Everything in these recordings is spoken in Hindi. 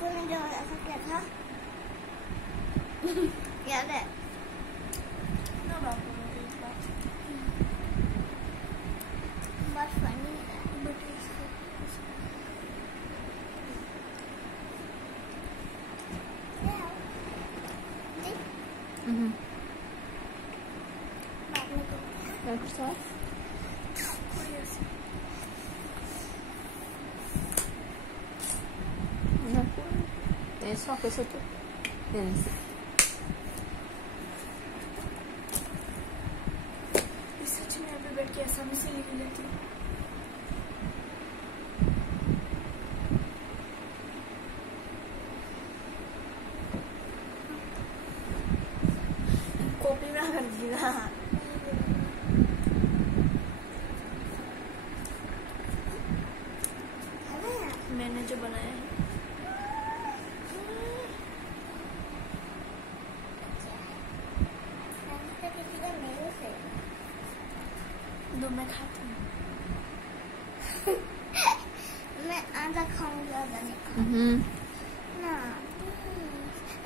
तूने जो ऐसा किया था याद है? बहुत फनी है but Só que esse aqui. सच में अभी बैठ के आसानी से लिख लेती हूँ। कॉपी ना कर दी ना। मैंने जो बनाया है दो मैं खाती हूँ। मैं आधा खाऊंगी आधा नहीं ना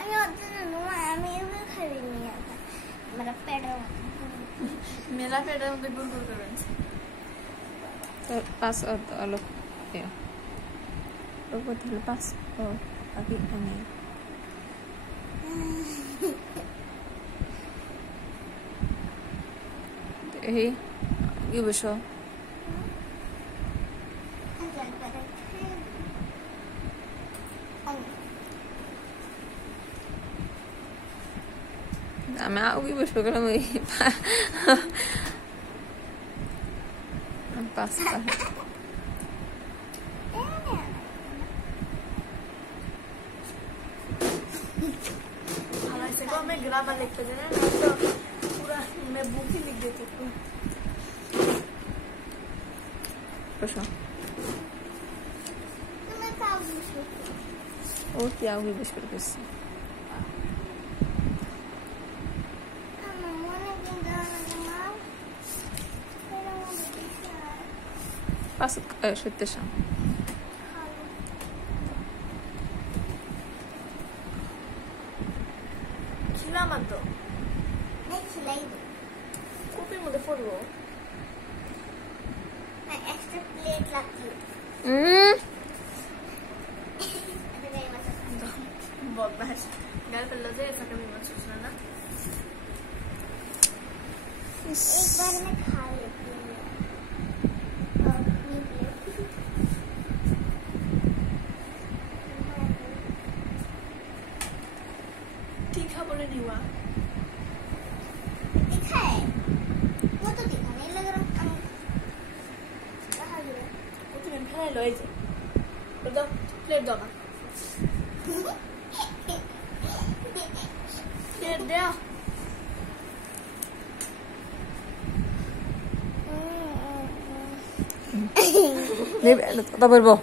আমি অতটা নয় আমি এভাবে খাই নি आता मेरा पेट है मुझे गुड़ गुड़ करना तो पास और लोग ya lo buat lepas oh tapi aneh gitu so Dami ako gusto ko lang ang pasta. हमारे को मैं ग्रामर लिख देते ना तो पूरा मैं बुक ही लिख देती हूँ। Proszę. मैं खाऊंगी O que é o biscoito desse? Passa şu dışarı. खिला मत दो। मैं खिलाई दूँ कॉपी मुझे फोड़ो। मैं एक्स्ट्रा प्लेट लाती हूँ बहुत बहस घर पे लगे ऐसा कभी मत सोचना ना। एक बार मैं खा लेती हूँ तीखा बोले नहीं हुआ। दिखा है वो तो दिखा नहीं लग रहा कहाँ गिरा वो तो मैंने खाया लो ऐसे तो दो प्लेट दो ना प्लेट दे Ne, tabar bo.